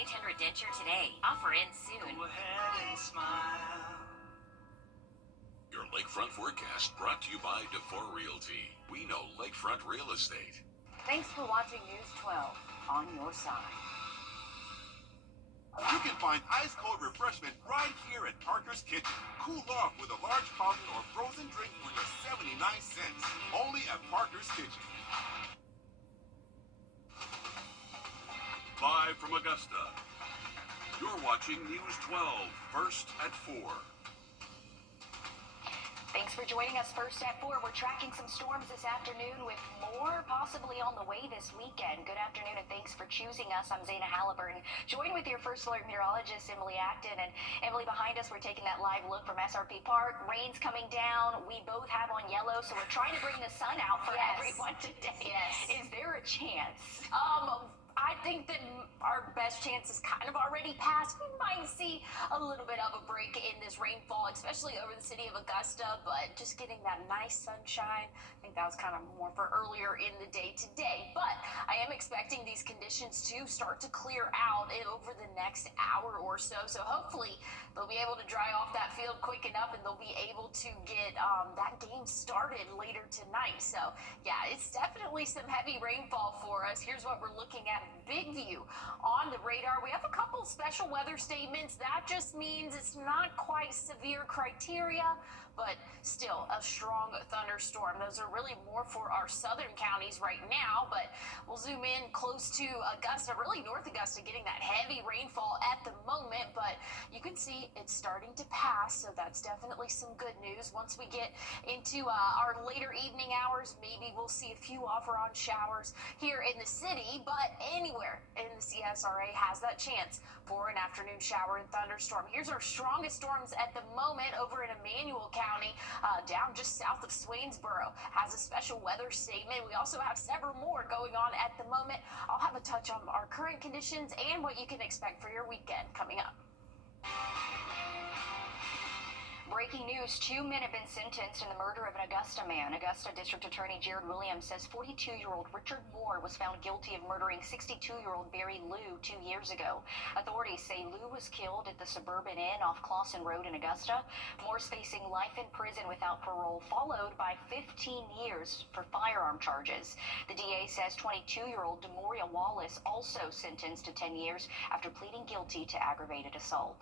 800 denture today. Offer ends soon. Go ahead and smile. Your Lakefront forecast brought to you by Wrdw Realty. We know Lakefront real estate. Thanks for watching News 12 on your side. You can find ice-cold refreshment right here at Parker's Kitchen. Cool off with a large fountain or frozen drink for just 79 cents. Only at Parker's Kitchen. Live from Augusta, you're watching News 12, first at 4. Thanks for joining us first at 4. We're tracking some storms this afternoon with more possibly on the way this weekend. Good afternoon and thanks for choosing us. I'm Zaina Halliburton. Joined with your first alert meteorologist, Emily Acton. And Emily, behind us, we're taking that live look from SRP Park. Rain's coming down. We both have on yellow, so we're trying to bring the sun out for everyone today. Yes. Is there a chance? I think that our best chance is kind of already passed. We might see a little bit of a break in this rainfall, especially over the city of Augusta, but just getting that nice sunshine, I think that was kind of more for earlier in the day today. But I am expecting these conditions to start to clear out over the next hour or so. So hopefully they'll be able to dry off that field quick enough and they'll be able to get that game started later tonight. So yeah, it's definitely some heavy rainfall for us. Here's what we're looking at. Big view on the radar. We have a couple special weather statements. That just means it's not quite severe criteria, but still a strong thunderstorm. Those are really more for our southern counties right now, but we'll zoom in close to Augusta, really North Augusta, getting that heavy rainfall at the moment, but you can see it's starting to pass, so that's definitely some good news. Once we get into our later evening hours, maybe we'll see a few off-or-on showers here in the city, but anywhere in the CSRA has that chance for an afternoon shower and thunderstorm. Here's our strongest storms at the moment over in Emmanuel County, down just south of Swainsboro, has a special weather statement. We also have several more going on at the moment. I'll have a touch on our current conditions and what you can expect for your weekend coming up. Breaking news, 2 men have been sentenced in the murder of an Augusta man. Augusta District Attorney Jared Williams says 42-year-old Richard Moore was found guilty of murdering 62-year-old Barry Liu 2 years ago. Authorities say Liu was killed at the Suburban Inn off Clawson Road in Augusta. Moore's facing life in prison without parole, followed by 15 years for firearm charges. The DA says 22-year-old Demoria Wallace also sentenced to 10 years after pleading guilty to aggravated assault.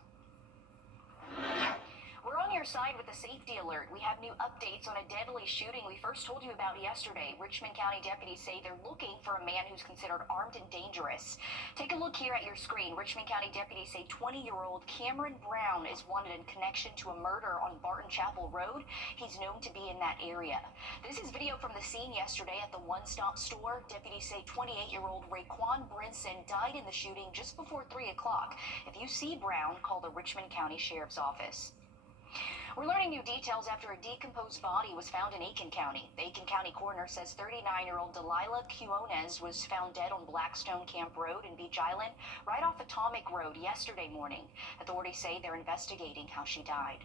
We're on your side with a safety alert. We have new updates on a deadly shooting we first told you about yesterday. Richmond County deputies say they're looking for a man who's considered armed and dangerous. Take a look here at your screen. Richmond County deputies say 20-year-old Cameron Brown is wanted in connection to a murder on Barton Chapel Road. He's known to be in that area. This is video from the scene yesterday at the One Stop store. Deputies say 28-year-old Raekwon Brinson died in the shooting just before 3 o'clock. If you see Brown, call the Richmond County Sheriff's Office. We're learning new details after a decomposed body was found in Aiken County. The Aiken County coroner says 39-year-old Delilah Quiones was found dead on Blackstone Camp Road in Beach Island, right off Atomic Road yesterday morning. Authorities say they're investigating how she died.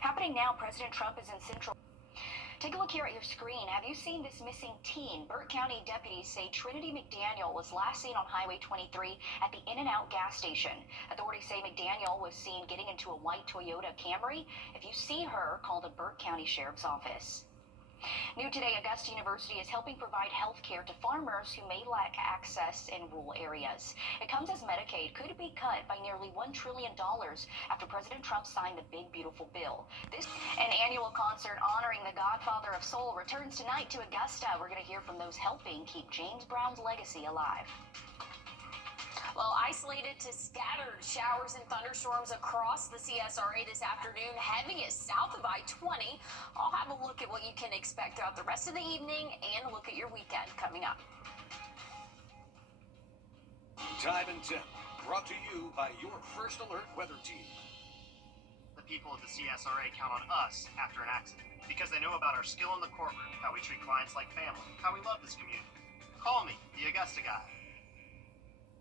Happening now, President Trump is in Central. Take a look here at your screen. Have you seen this missing teen? Burt County deputies say Trinity McDaniel was last seen on Highway 23 at the In-N-Out gas station. Authorities say McDaniel was seen getting into a white Toyota Camry. If you see her, call the Burt County Sheriff's Office. New today, Augusta University is helping provide health care to farmers who may lack access in rural areas. It comes as Medicaid could be cut by nearly $1 trillion after President Trump signed the Big Beautiful Bill. An annual concert honoring the godfather of soul returns tonight to Augusta. We're going to hear from those helping keep James Brown's legacy alive. Well, isolated to scattered showers and thunderstorms across the CSRA this afternoon, heading it south of I-20. I'll have a look at what you can expect throughout the rest of the evening and look at your weekend coming up. Time and Temp, brought to you by your First Alert weather team. The people at the CSRA count on us after an accident because they know about our skill in the courtroom, how we treat clients like family, how we love this community. Call me, the Augusta guy.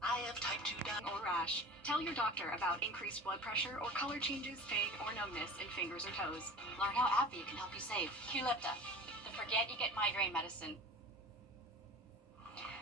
I have type 2 diabetes or rash. Tell your doctor about increased blood pressure or color changes, pain, or numbness in fingers or toes. Learn how Appy can help you save. Qlipta. Don't forget you get migraine medicine.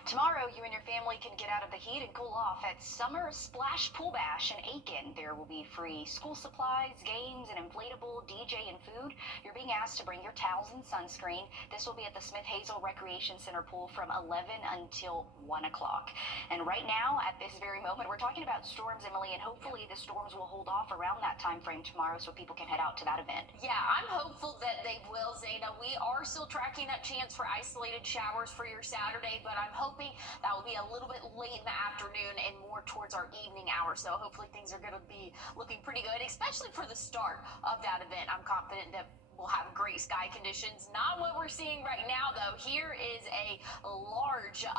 Tomorrow, you and your family can get out of the heat and cool off at Summer Splash Pool Bash in Aiken. There will be free school supplies, games, an inflatable, DJ, and food. You're being asked to bring your towels and sunscreen. This will be at the Smith Hazel Recreation Center pool from 11 until 1 o'clock. And right now, at this very moment, we're talking about storms, Emily, and hopefully the storms will hold off around that time frame tomorrow so people can head out to that event. Yeah, I'm hopeful that they will, Zaina. We are still tracking that chance for isolated showers for your Saturday, but I'm hoping that will be a little bit late in the afternoon and more towards our evening hours. So hopefully things are going to be looking pretty good, especially for the start of that event. I'm confident that we'll have great sky conditions. Not what we're seeing right now, though. Here is a large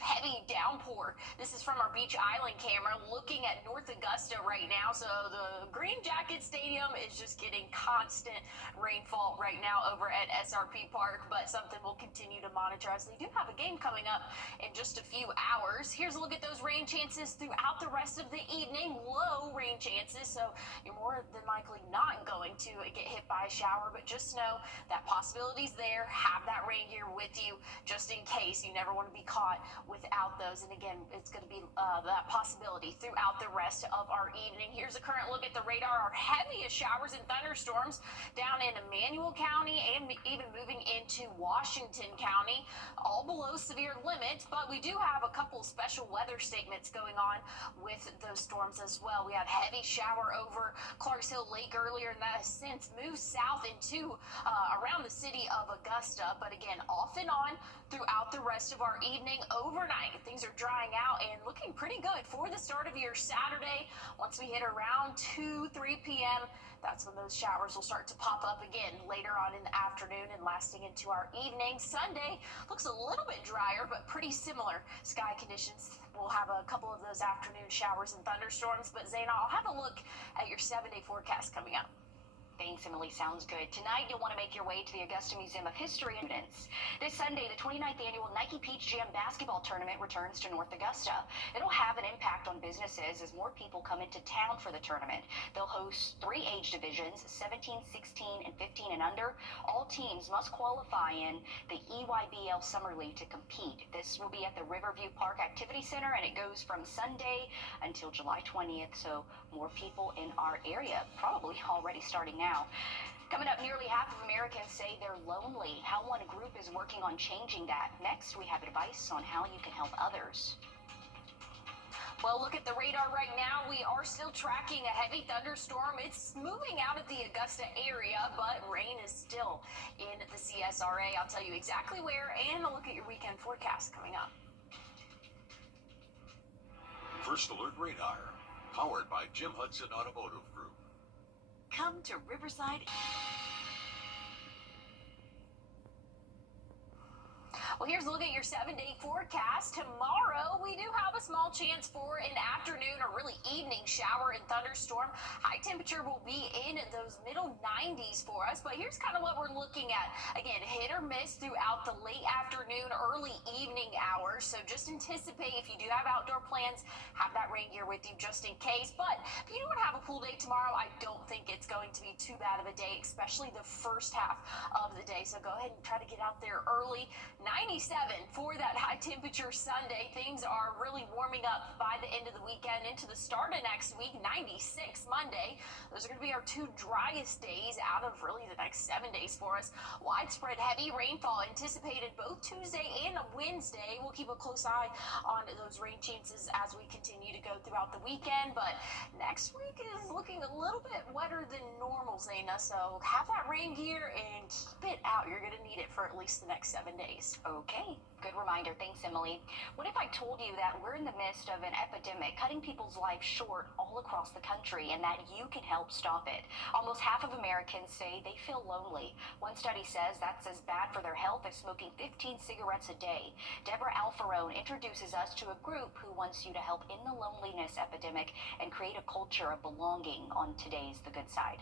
heavy downpour. This is from our Beach Island camera looking at North Augusta right now. So the Green Jacket Stadium is just getting constant rainfall right now over at SRP Park, but something we'll continue to monitor as they do have a game coming up in just a few hours. Here's a look at those rain chances throughout the rest of the evening. Low rain chances, so you're more than likely not going to get hit by a shower, but just know that possibility's there. Have that rain gear with you just in case. You never want to be caught without those. And again, it's going to be that possibility throughout the rest of our evening. Here's a current look at the radar. Our heaviest showers and thunderstorms down in Emmanuel County and even moving into Washington County, all below severe limits, but we do have a couple special weather statements going on with those storms as well. We had heavy shower over Clarks Hill Lake earlier, and that has since moved south into around the city of Augusta, but again, off and on throughout the rest of our evening. Overnight, things are drying out and looking pretty good for the start of your Saturday. Once we hit around 2-3 p.m., that's when those showers will start to pop up again later on in the afternoon and lasting into our evening. Sunday looks a little bit drier, but pretty similar sky conditions. We'll have a couple of those afternoon showers and thunderstorms, but Zaina, I'll have a look at your 7-day forecast coming up. Thanks, Emily. Sounds good. Tonight, you'll want to make your way to the Augusta Museum of History and Evidence. This Sunday, the 29th annual Nike Peach Jam basketball tournament returns to North Augusta. It'll have an impact on businesses as more people come into town for the tournament. They'll host 3 age divisions, 17, 16, and 15 and under. All teams must qualify in the EYBL Summer League to compete. This will be at the Riverview Park Activity Center, and it goes from Sunday until July 20th, so more people in our area, probably already starting now. Coming up, nearly half of Americans say they're lonely. How one group is working on changing that. Next, we have advice on how you can help others. Well, look at the radar right now. We are still tracking a heavy thunderstorm. It's moving out of the Augusta area, but rain is still in the CSRA. I'll tell you exactly where and a look at your weekend forecast coming up. First Alert Radar, powered by Jim Hudson Automotive Group. Come to Riverside. Well, here's a look at your 7-day forecast. Tomorrow, we do have a small chance for an afternoon or really evening shower and thunderstorm. High temperature will be in those middle 90s for us, but here's kind of what we're looking at. Again, hit or miss throughout the late afternoon, early evening hours. So just anticipate if you do have outdoor plans, have that rain gear with you just in case. But if you don't have a pool day tomorrow, I don't think it's going to be too bad of a day, especially the first half of the day. So go ahead and try to get out there early. 97 for that high temperature Sunday. Things are really warming up by the end of the weekend into the start of next week. 96 Monday. Those are going to be our 2 driest days out of really the next 7 days for us. Widespread heavy rainfall anticipated both Tuesday and Wednesday. We'll keep a close eye on those rain chances as we continue to go throughout the weekend, but next week is looking a little bit wetter than normal, Zaina, so have that rain gear and keep it out. You're going to need it for at least the next 7 days. Okay, good reminder. Thanks, Emily. What if I told you that we're in the midst of an epidemic cutting people's lives short all across the country and that you can help stop it? Almost half of Americans say they feel lonely. One study says that's as bad for their health as smoking 15 cigarettes a day. Deborah Alfarone introduces us to a group who wants you to help in the loneliness epidemic and create a culture of belonging on today's The Good Side.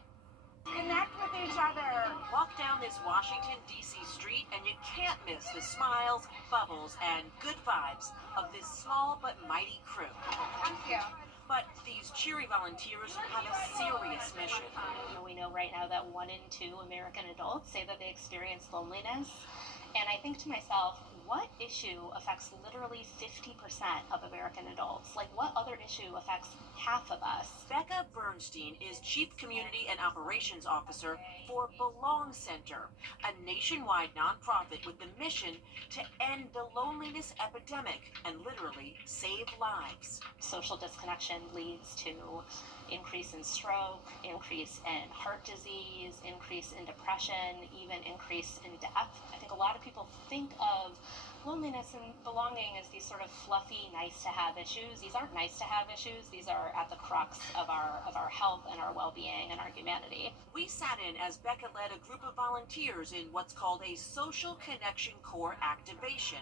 Connect with each other. Walk down this Washington, D.C. street and you can't miss the smiles, bubbles, and good vibes of this small but mighty crew. Thank you. But these cheery volunteers have a serious mission. We know right now that 1 in 2 American adults say that they experience loneliness. And I think to myself, what issue affects literally 50% of American adults? Like, what other issue affects half of us? Becca Bernstein is Chief Community and Operations Officer for Belong Center, a nationwide nonprofit with the mission to end the loneliness epidemic and literally save lives. Social disconnection leads to increase in stroke, increase in heart disease, increase in depression, even increase in death. I think a lot of people think of loneliness and belonging as these sort of fluffy, nice-to-have issues. These aren't nice-to-have issues. These are at the crux of our health and our well-being and our humanity. We sat in as Becca led a group of volunteers in what's called a Social Connection Core activation.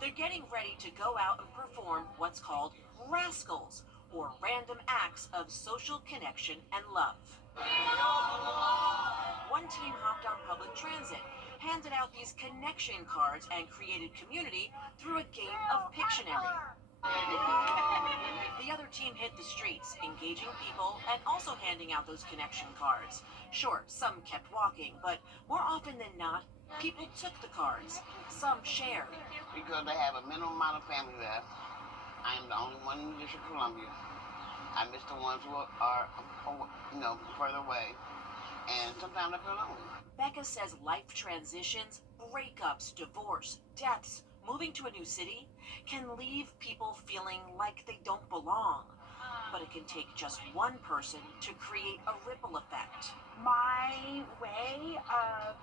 They're getting ready to go out and perform what's called Rascals, or random acts of social connection and love. One team hopped on public transit, handed out these connection cards, and created community through a game of Pictionary. The other team hit the streets, engaging people and also handing out those connection cards. Sure, some kept walking, but more often than not, people took the cards. Some shared. Because they have a minimum amount of family there. I am the only one in the District of Columbia. I miss the ones who are, further away, and sometimes I feel lonely. Becca says life transitions, breakups, divorce, deaths, moving to a new city can leave people feeling like they don't belong. But it can take just one person to create a ripple effect. My way of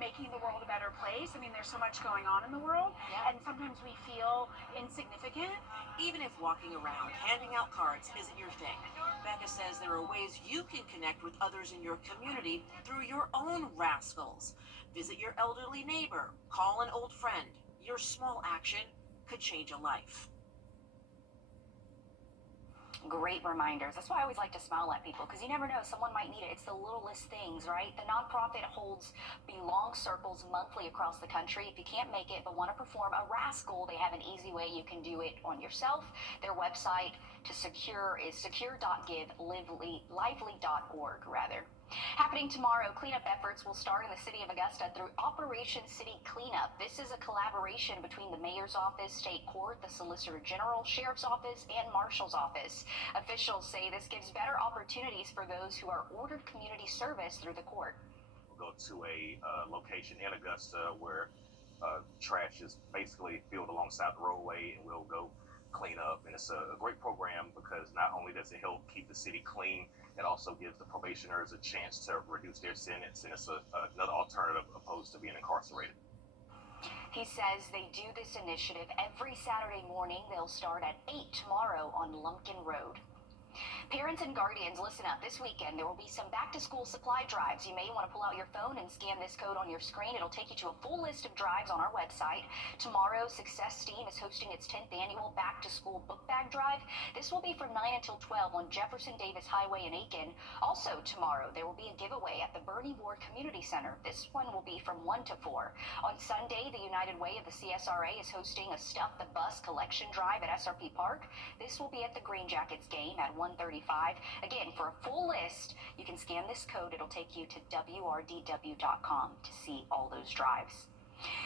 making the world a better place. I mean, there's so much going on in the world, and sometimes we feel insignificant. Even if walking around handing out cards isn't your thing, Becca says there are ways you can connect with others in your community through your own rascals. Visit your elderly neighbor, call an old friend. Your small action could change a life. Great reminders. That's why I always like to smile at people, because you never know, someone might need it. It's the littlest things, right? The nonprofit holds Belong Circles monthly across the country. If you can't make it but want to perform a rascal, they have an easy way you can do it on yourself. Their website to secure is secure.givelively.org, rather. Happening tomorrow, cleanup efforts will start in the city of Augusta through Operation City Cleanup. This is a collaboration between the mayor's office, state court, the solicitor general, sheriff's office, and marshal's office. Officials say this gives better opportunities for those who are ordered community service through the court. We'll go to a location in Augusta where trash is basically filled alongside the roadway, and we'll go clean up. And it's a great program because not only does it help keep the city clean, it also gives the probationers a chance to reduce their sentence, and it's another alternative opposed to being incarcerated. He says they do this initiative every Saturday morning. They'll start at 8 tomorrow on Lumpkin Road. Parents and guardians, listen up. This weekend, there will be some back-to-school supply drives. You may want to pull out your phone and scan this code on your screen. It'll take you to a full list of drives on our website. Tomorrow, Success Steam is hosting its 10th annual back-to-school book bag drive. This will be from 9 until 12 on Jefferson Davis Highway in Aiken. Also, tomorrow, there will be a giveaway at the Bernie Ward Community Center. This one will be from 1 to 4. On Sunday, the United Way of the CSRA is hosting a Stuff the Bus collection drive at SRP Park. This will be at the Green Jackets game at 1:35. Again, for a full list, you can scan this code. It'll take you to wrdw.com to see all those drives.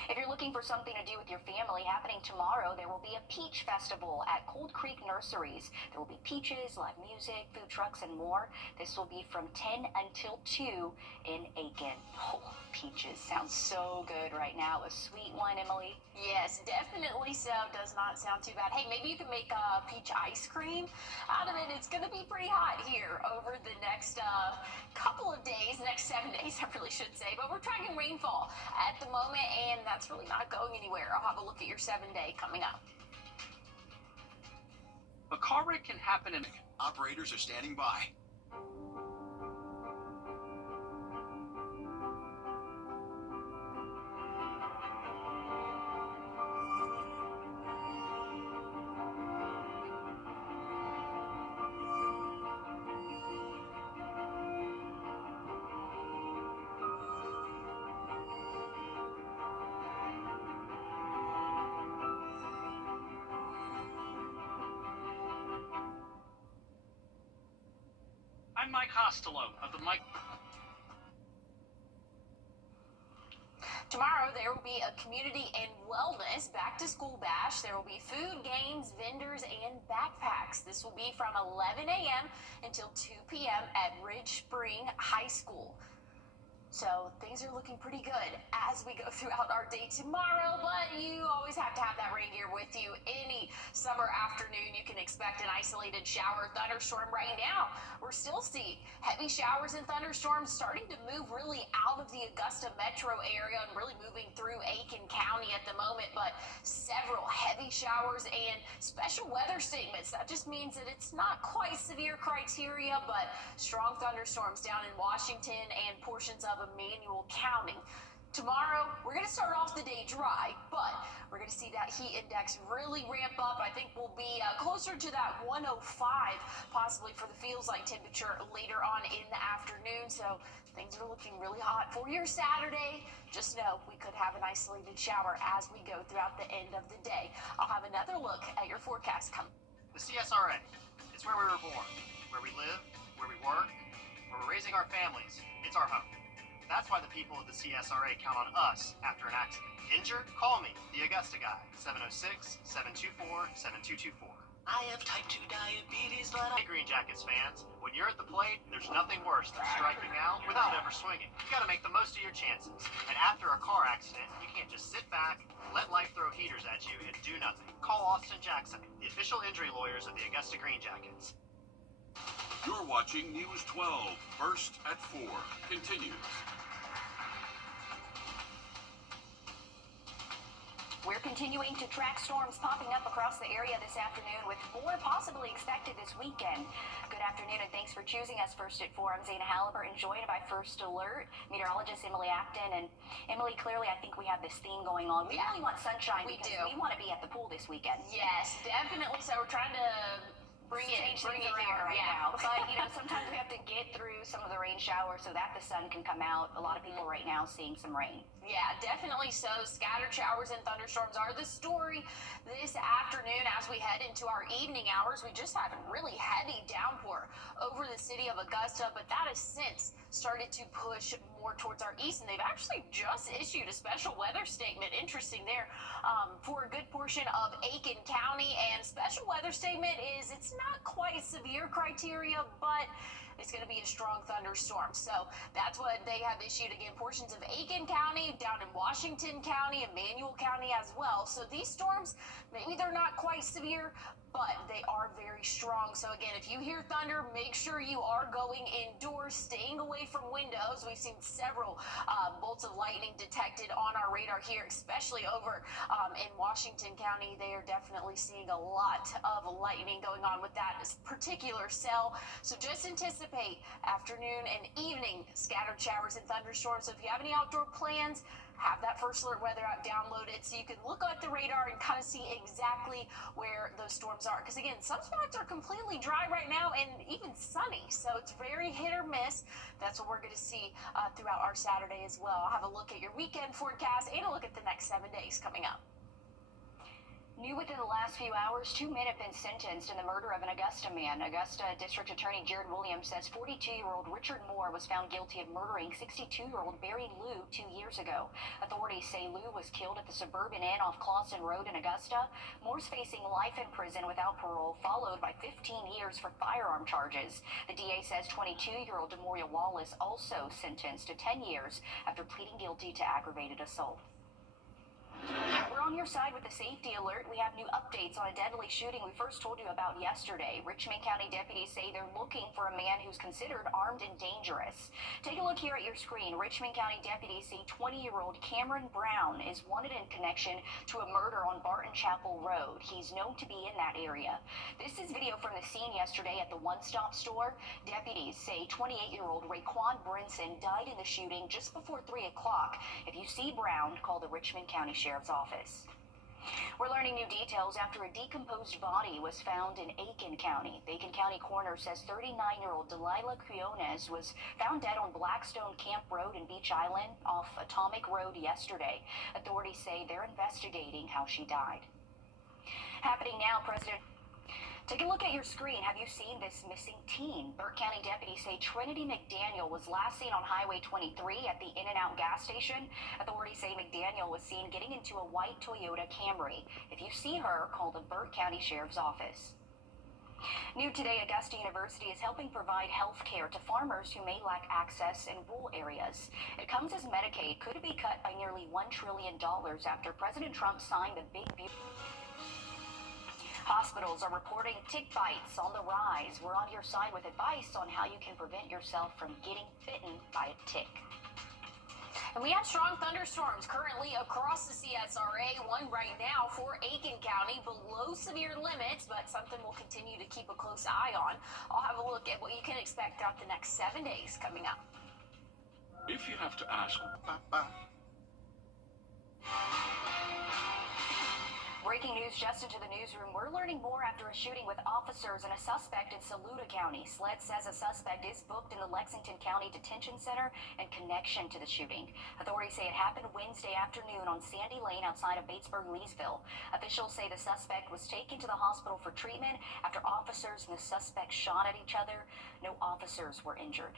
If you're looking for something to do with your family, happening tomorrow, there will be a peach festival at Cold Creek Nurseries. There will be peaches, live music, food trucks, and more. This will be from 10 until 2 in Aiken. Oh, peaches sounds so good right now. A sweet one, Emily. Yes, definitely so. Does not sound too bad. Hey, maybe you can make peach ice cream out of it. It's going to be pretty hot here over the next couple of days, next 7 days, I really should say. But we're tracking rainfall at the moment, and that's really not going anywhere. I'll have a look at your 7-day coming up. A car wreck can happen and operators are standing by. I'm Mike Costello of the Mike. Tomorrow, there will be a community and wellness back-to-school bash. There will be food, games, vendors, and backpacks. This will be from 11 a.m. until 2 p.m. at Ridge Spring High School. So things are looking pretty good as we go throughout our day tomorrow, but you always have to have that rain gear with you. Any summer afternoon, you can expect an isolated shower thunderstorm right now. We're still seeing heavy showers and thunderstorms starting to move really out of the Augusta metro area and really moving through Aiken County at the moment, but several heavy showers and special weather statements. That just means that it's not quite severe criteria, but strong thunderstorms down in Washington and portions of Emmanuel County. Tomorrow, we're going to start off the day dry, but we're going to see that heat index really ramp up. I think we'll be closer to that 105, possibly for the feels-like temperature later on in the afternoon. So things are looking really hot for your Saturday. Just know we could have an isolated shower as we go throughout the end of the day. I'll have another look at your forecast coming. The CSRA, it's where we were born, where we live, where we work, where we're raising our families. It's our home. That's why the people of the CSRA count on us after an accident. Injured? Call me, the Augusta guy, 706-724-7224. I have type 2 diabetes, but Hey, Green Jackets fans, when you're at the plate, there's nothing worse than striking out without ever swinging. You gotta make the most of your chances. And after a car accident, you can't just sit back, let life throw heaters at you, and do nothing. Call Austin Jackson, the official injury lawyers of the Augusta Green Jackets. You're watching News 12, First at 4, continues. We're continuing to track storms popping up across the area this afternoon, with more possibly expected this weekend. Good afternoon, and thanks for choosing us First at 4. I'm Zana Halliburton, joined by First Alert meteorologist Emily Acton. And Emily, clearly I think we have this theme going on. We really want sunshine because we want to be at the pool this weekend. Yes, definitely. So we're trying to bring it around here right now. But, sometimes we have to get through some of the rain showers so that the sun can come out. A lot of people right now seeing some rain. Yeah, definitely so. Scattered showers and thunderstorms are the story this afternoon as we head into our evening hours. We just had a really heavy downpour over the city of Augusta, but that has since started to push more towards our east, and they've actually just issued a special weather statement. Interesting there for a good portion of Aiken County, and special weather statement is it's not quite severe criteria, but it's going to be a strong thunderstorm. So that's what they have issued. Again, portions of Aiken County, down in Washington County, Emmanuel County as well. So these storms, maybe they're not quite severe, but they are very strong. So again, if you hear thunder, make sure you are going indoors, staying away from windows. We've seen several bolts of lightning detected on our radar here, especially over in Washington County. They are definitely seeing a lot of lightning going on with that particular cell. So just anticipate afternoon and evening scattered showers and thunderstorms. So if you have any outdoor plans, have that First Alert weather app downloaded so you can look at the radar and kind of see exactly where those storms are. Because again, some spots are completely dry right now and even sunny, so it's very hit or miss. That's what we're going to see throughout our Saturday as well. I'll have a look at your weekend forecast and a look at the next 7 days coming up. New within the last few hours, 2 men have been sentenced in the murder of an Augusta man. Augusta District Attorney Jared Williams says 42-year-old Richard Moore was found guilty of murdering 62-year-old Barry Liu 2 years ago. Authorities say Liu was killed at the Suburban Inn off Clawson Road in Augusta. Moore's facing life in prison without parole, followed by 15 years for firearm charges. The DA says 22-year-old Demoria Wallace also sentenced to 10 years after pleading guilty to aggravated assault. We're on your side with the safety alert. We have new updates on a deadly shooting we first told you about yesterday. Richmond County deputies say they're looking for a man who's considered armed and dangerous. Take a look here at your screen. Richmond County deputies say 20-year-old Cameron Brown is wanted in connection to a murder on Barton Chapel Road. He's known to be in that area. This is video from the scene yesterday at the One Stop store. Deputies say 28-year-old Raekwon Brinson died in the shooting just before 3 o'clock. If you see Brown, call the Richmond County Sheriff's Office. We're learning new details after a decomposed body was found in Aiken County. The Aiken County coroner says 39-year-old Delilah Quiones was found dead on Blackstone Camp Road in Beach Island off Atomic Road yesterday. Authorities say they're investigating how she died. Happening now, Take a look at your screen. Have you seen this missing teen? Burke County deputies say Trinity McDaniel was last seen on Highway 23 at the In-N-Out gas station. Authorities say McDaniel was seen getting into a white Toyota Camry. If you see her, call the Burke County Sheriff's Office. New today, Augusta University is helping provide health care to farmers who may lack access in rural areas. It comes as Medicaid could be cut by nearly $1 trillion after President Trump signed the Big Beautiful. Hospitals are reporting tick bites on the rise. We're on your side with advice on how you can prevent yourself from getting bitten by a tick. And we have strong thunderstorms currently across the CSRA, one right now for Aiken County, below severe limits, but something we'll continue to keep a close eye on. I'll have a look at what you can expect throughout the next 7 days coming up. If you have to ask, Breaking news just into the newsroom. We're learning more after a shooting with officers and a suspect in Saluda County. SLED says a suspect is booked in the Lexington County Detention Center in connection to the shooting. Authorities say it happened Wednesday afternoon on Sandy Lane outside of Batesburg-Leesville. Officials say the suspect was taken to the hospital for treatment after officers and the suspect shot at each other. No officers were injured.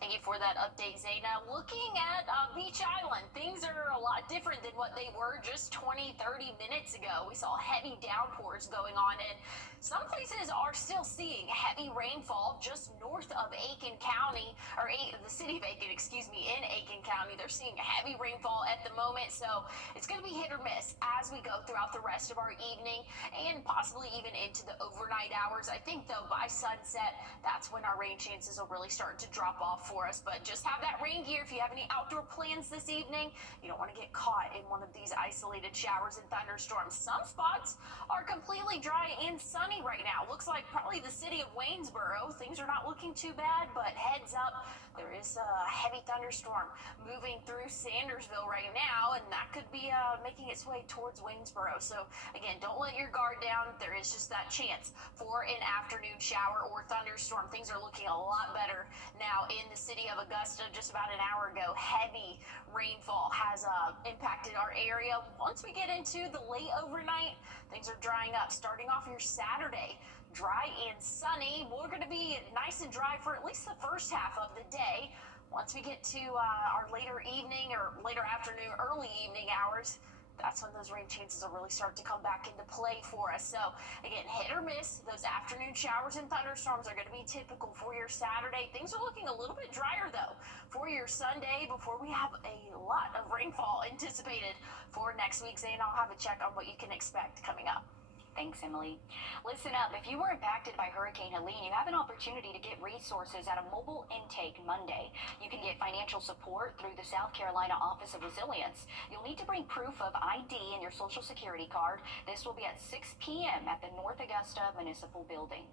Thank you for that update, Zaina. Looking at Beach Island, things are a lot different than what they were just 20, 30 minutes ago. We saw heavy downpours going on, and some places are still seeing heavy rainfall just north of Aiken County, or the city of Aiken, excuse me, in Aiken County. They're seeing heavy rainfall at the moment, so it's going to be hit or miss as we go throughout the rest of our evening and possibly even into the overnight hours. I think, though, by sunset, that's when our rain chances will really start to drop off for us. But just have that rain gear if you have any outdoor plans this evening. You don't want to get caught in one of these isolated showers and thunderstorms. Some spots are completely dry and sunny right now. Looks like probably the city of Waynesboro. Things are not looking too bad, but heads up, there is a heavy thunderstorm moving through Sandersville right now, and that could be making its way towards Waynesboro. So again, don't let your guard down. There is just that chance for an afternoon shower or thunderstorm. Things are looking a lot better now in the city of Augusta. Just about an hour ago, heavy rainfall has impacted our area. Once we get into the late overnight, things are drying up. Starting off your Saturday, dry and sunny. We're going to be nice and dry for at least the first half of the day. Once we get to our later evening or later afternoon, early evening hours, that's when those rain chances will really start to come back into play for us. So again, hit or miss. Those afternoon showers and thunderstorms are going to be typical for your Saturday. Things are looking a little bit drier though for your Sunday before we have a lot of rainfall anticipated for next week. Zane, I'll have a check on what you can expect coming up. Thanks, Emily. Listen up. If you were impacted by Hurricane Helene, you have an opportunity to get resources at a mobile intake Monday. You can get financial support through the South Carolina Office of Resilience. You'll need to bring proof of ID and your Social Security card. This will be at 6 p.m. at the North Augusta Municipal Building.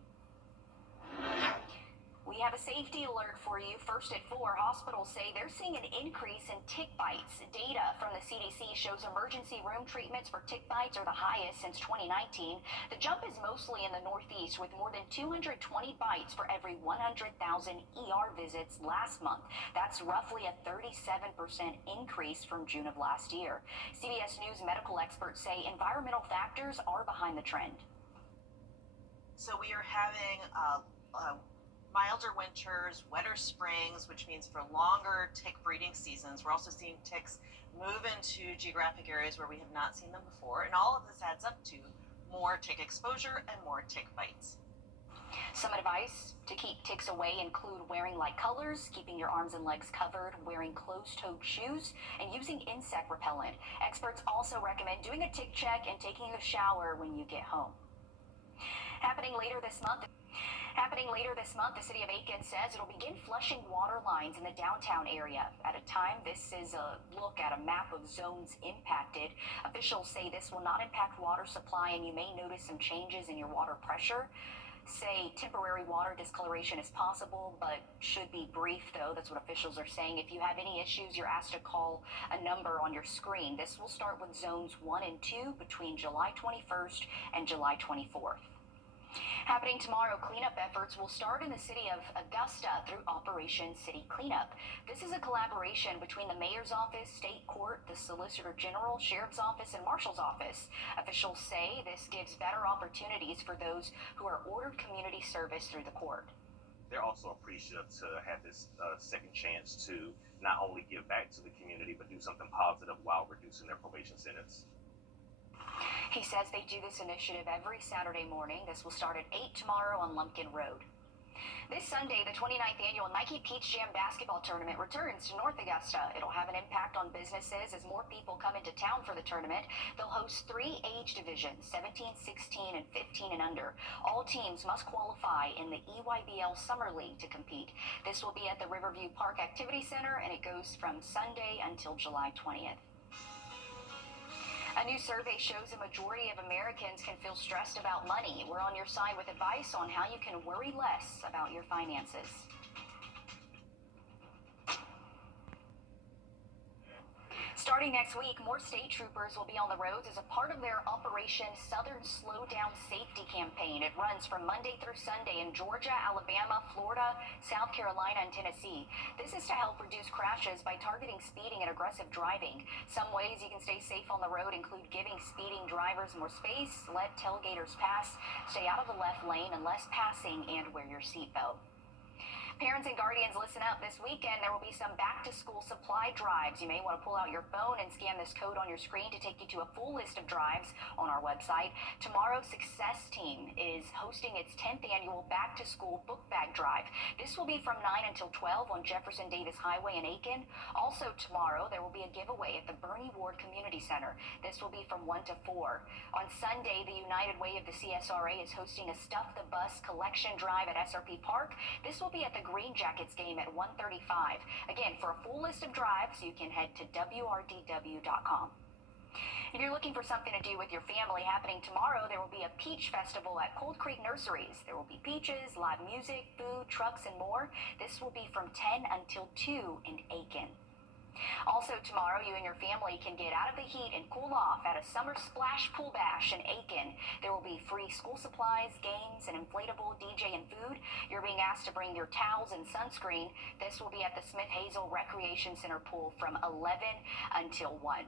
We have a safety alert for you. First at 4, hospitals say they're seeing an increase in tick bites. Data from the CDC shows emergency room treatments for tick bites are the highest since 2019. The jump is mostly in the Northeast, with more than 220 bites for every 100,000 ER visits last month. That's roughly a 37% increase from June of last year. CBS News medical experts say environmental factors are behind the trend. So we are having milder winters, wetter springs, which means for longer tick breeding seasons. We're also seeing ticks move into geographic areas where we have not seen them before, and all of this adds up to more tick exposure and more tick bites. Some advice to keep ticks away include wearing light colors, keeping your arms and legs covered, wearing closed-toed shoes, and using insect repellent. Experts also recommend doing a tick check and taking a shower when you get home. Happening later this month, the city of Aiken says it'll begin flushing water lines in the downtown area. At a time, this is a look at a map of zones impacted. Officials say this will not impact water supply, and you may notice some changes in your water pressure. Say temporary water discoloration is possible, but should be brief, though. That's what officials are saying. If you have any issues, you're asked to call a number on your screen. This will start with zones 1 and 2 between July 21st and July 24th. Happening tomorrow, cleanup efforts will start in the city of Augusta through Operation City Cleanup. This is a collaboration between the mayor's office, state court, the solicitor general, sheriff's office, and marshal's office. Officials say this gives better opportunities for those who are ordered community service through the court. They're also appreciative to have this second chance to not only give back to the community, but do something positive while reducing their probation sentence. He says they do this initiative every Saturday morning. This will start at 8 tomorrow on Lumpkin Road. This Sunday, the 29th annual Nike Peach Jam basketball tournament returns to North Augusta. It'll have an impact on businesses as more people come into town for the tournament. They'll host 3 age divisions, 17, 16, and 15 and under. All teams must qualify in the EYBL Summer League to compete. This will be at the Riverview Park Activity Center, and it goes from Sunday until July 20th. A new survey shows a majority of Americans can feel stressed about money. We're on your side with advice on how you can worry less about your finances. Starting next week, more state troopers will be on the roads as a part of their Operation Southern Slowdown Safety campaign. It runs from Monday through Sunday in Georgia, Alabama, Florida, South Carolina, and Tennessee. This is to help reduce crashes by targeting speeding and aggressive driving. Some ways you can stay safe on the road include giving speeding drivers more space, let tailgaters pass, stay out of the left lane unless passing, and wear your seatbelt. Parents and guardians, listen up. This weekend, there will be some back-to-school supply drives. You may want to pull out your phone and scan this code on your screen to take you to a full list of drives on our website. Tomorrow, Success Team is hosting its 10th annual back-to-school book bag drive. This will be from 9 until 12 on Jefferson Davis Highway in Aiken. Also tomorrow, there will be a giveaway at the Bernie Ward Community Center. This will be from 1 to 4. On Sunday, the United Way of the CSRA is hosting a Stuff the Bus collection drive at SRP Park. This will be at the Green Jackets game at 1:35. Again, for a full list of drives, you can head to wrdw.com. If you're looking for something to do with your family, happening tomorrow, there will be a peach festival at Cold Creek Nurseries. There will be peaches, live music, food, trucks, and more. This will be from 10 until 2 in Aiken. Also tomorrow, you and your family can get out of the heat and cool off at a summer splash pool bash in Aiken. There will be free school supplies, games, an inflatable DJ, and food. You're being asked to bring your towels and sunscreen. This will be at the Smith Hazel Recreation Center pool from 11 until 1.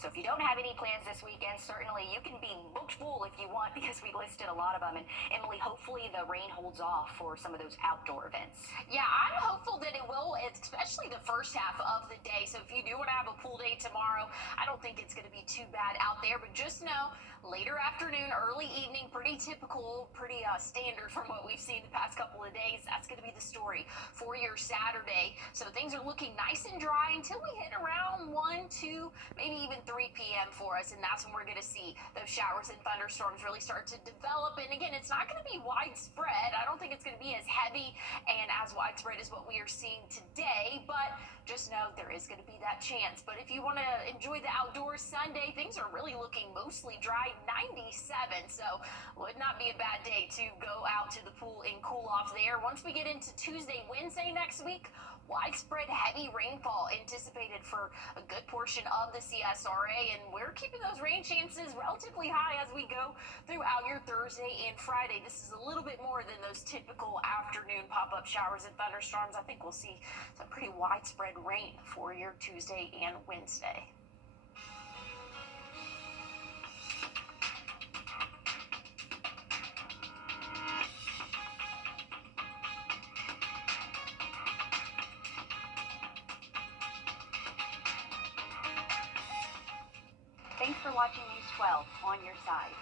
So if you don't have any plans this weekend, certainly you can be booked full if you want, because we listed a lot of them. And Emily, hopefully the rain holds off for some of those outdoor events. Yeah, I'm hopeful that it will, especially the first half of the day. So if you do want to have a pool day tomorrow, I don't think it's going to be too bad out there. But just know, later afternoon, early evening, pretty typical, pretty standard from what we've seen the past couple of days. That's going to be the story for your Saturday. So things are looking nice and dry until we hit around 1, 2, maybe even 3 p.m. for us, and that's when we're going to see those showers and thunderstorms really start to develop. And again, it's not going to be widespread. I don't think it's going to be as heavy and as widespread as what we are seeing today, but just know there is going to be that chance. But if you want to enjoy the outdoors Sunday, things are really looking mostly dry, 97, so would not be a bad day to go out to the pool and cool off there. Once we get into Tuesday, Wednesday next week, widespread heavy rainfall anticipated for a good portion of the CSRA, and we're keeping those rain chances relatively high as we go throughout your Thursday and Friday. This is a little bit more than those typical afternoon pop-up showers and thunderstorms. I think we'll see some pretty widespread rain for your Tuesday and Wednesday. Thanks for watching News 12 on your side.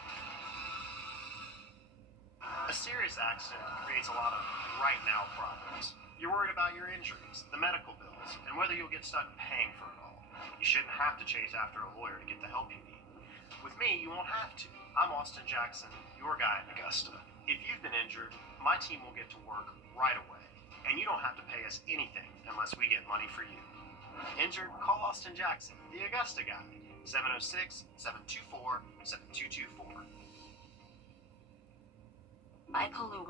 A serious accident creates a lot of right now problems. You're worried about your injuries, the medical bills, and whether you'll get stuck paying for it all. You shouldn't have to chase after a lawyer to get the help you need. With me, you won't have to. I'm Austin Jackson, your guy in Augusta. If you've been injured, my team will get to work right away, and you don't have to pay us anything unless we get money for you. Injured? Call Austin Jackson, the Augusta guy. 706-724-7224. Bipolar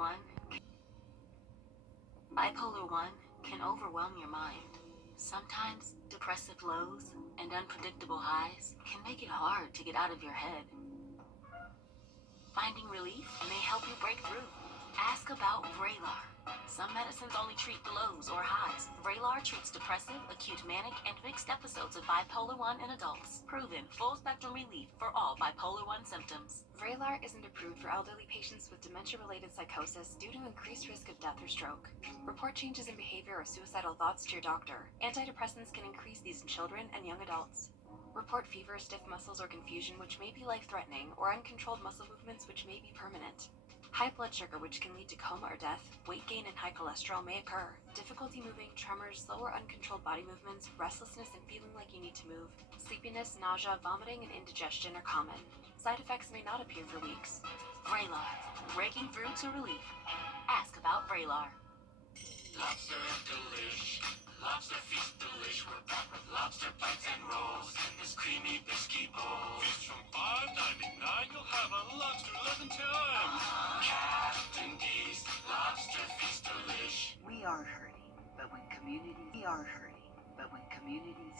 1 can overwhelm your mind. Sometimes depressive lows and unpredictable highs can make it hard to get out of your head. Finding relief may help you break through. Ask about Vraylar. Some medicines only treat the lows or highs. Vraylar treats depressive, acute manic, and mixed episodes of bipolar 1 in adults. Proven full-spectrum relief for all bipolar 1 symptoms. Vraylar isn't approved for elderly patients with dementia-related psychosis due to increased risk of death or stroke. Report changes in behavior or suicidal thoughts to your doctor. Antidepressants can increase these in children and young adults. Report fever, stiff muscles, or confusion which may be life-threatening, or uncontrolled muscle movements which may be permanent. High blood sugar, which can lead to coma or death, weight gain and high cholesterol may occur. Difficulty moving, tremors, slow or uncontrolled body movements, restlessness and feeling like you need to move. Sleepiness, nausea, vomiting, and indigestion are common. Side effects may not appear for weeks. Vraylar. Breaking through to relief. Ask about Vraylar. Lobster delish, lobster feast delish. We're back with lobster bites and rolls in this creamy biscuit bowl. Feast from $5.99, you'll have a lobster 11 times. Captain D's lobster feast delish. We are hurting, but when communities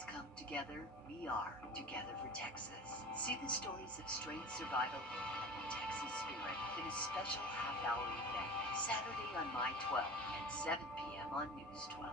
come together, we are together for Texas. See the stories of strength, survival, and the Texas spirit in a special half-hour event Saturday on My 12 and 7 p.m. on News 12.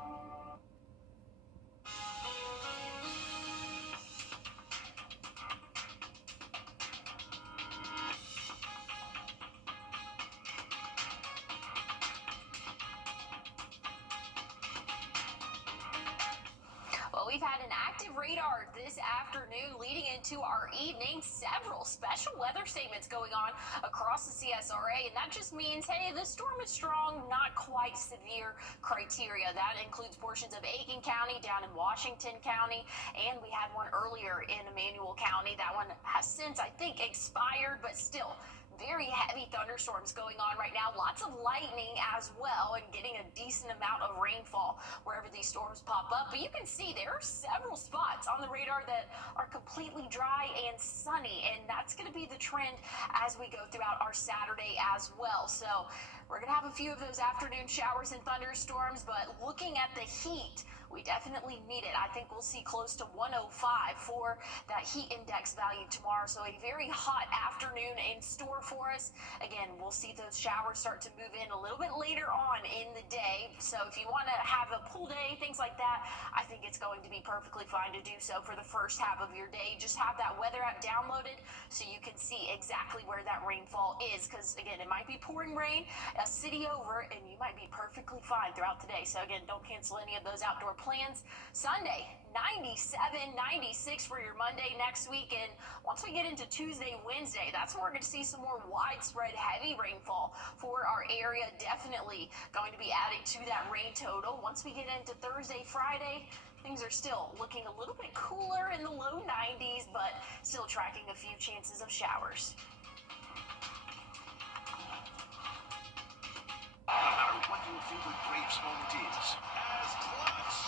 Well, we've had an active radar this afternoon leading into our evening. Several special weather statements going on across the CSRA, and that just means, hey, the storm is strong, not quite severe criteria. That includes portions of Aiken County down in Washington County, and we had one earlier in Emmanuel County. That one has since, I think, expired, but still very heavy thunderstorms going on right now. Lots of lightning as well, and getting a decent amount of rainfall wherever these storms pop up. But you can see there are several spots on the radar that are completely dry and sunny, and that's going to be the trend as we go throughout our Saturday as well. So we're going to have a few of those afternoon showers and thunderstorms, but looking at the heat, we definitely need it. I think we'll see close to 105 for that heat index value tomorrow. So a very hot afternoon in store for us. Again, we'll see those showers start to move in a little bit later on in the day. So if you want to have a pool day, things like that, I think it's going to be perfectly fine to do so for the first half of your day. Just have that weather app downloaded so you can see exactly where that rainfall is. Because again, it might be pouring rain a city over, and you might be perfectly fine throughout the day. So again, don't cancel any of those outdoor plans. Sunday, 97, 96 for your Monday next week. And once we get into Tuesday, Wednesday, that's when we're going to see some more widespread heavy rainfall for our area. Definitely going to be adding to that rain total. Once we get into Thursday, Friday, things are still looking a little bit cooler in the low 90s, but still tracking a few chances of showers. No matter what your favorite Braves moment is, As clutch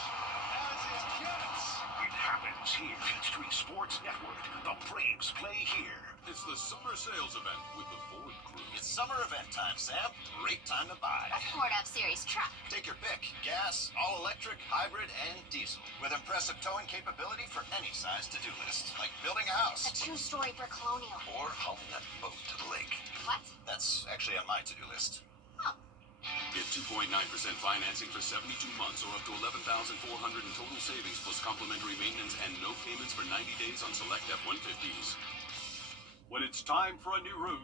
as it gets. it happens here. Street Sports Network. The Braves play here. It's the summer sales event with the Ford Crew. It's summer event time, Sam. Great time to buy. A Ford F-Series truck. Take your pick. Gas, all-electric, hybrid, and diesel. With impressive towing capability for any size to-do list. Like building a house. A two-story for Colonial. Or hauling that boat to the lake. What? That's actually on my to-do list. Get 2.9% financing for 72 months or up to $11,400 in total savings plus complimentary maintenance and no payments for 90 days on select F-150s. When it's time for a new route,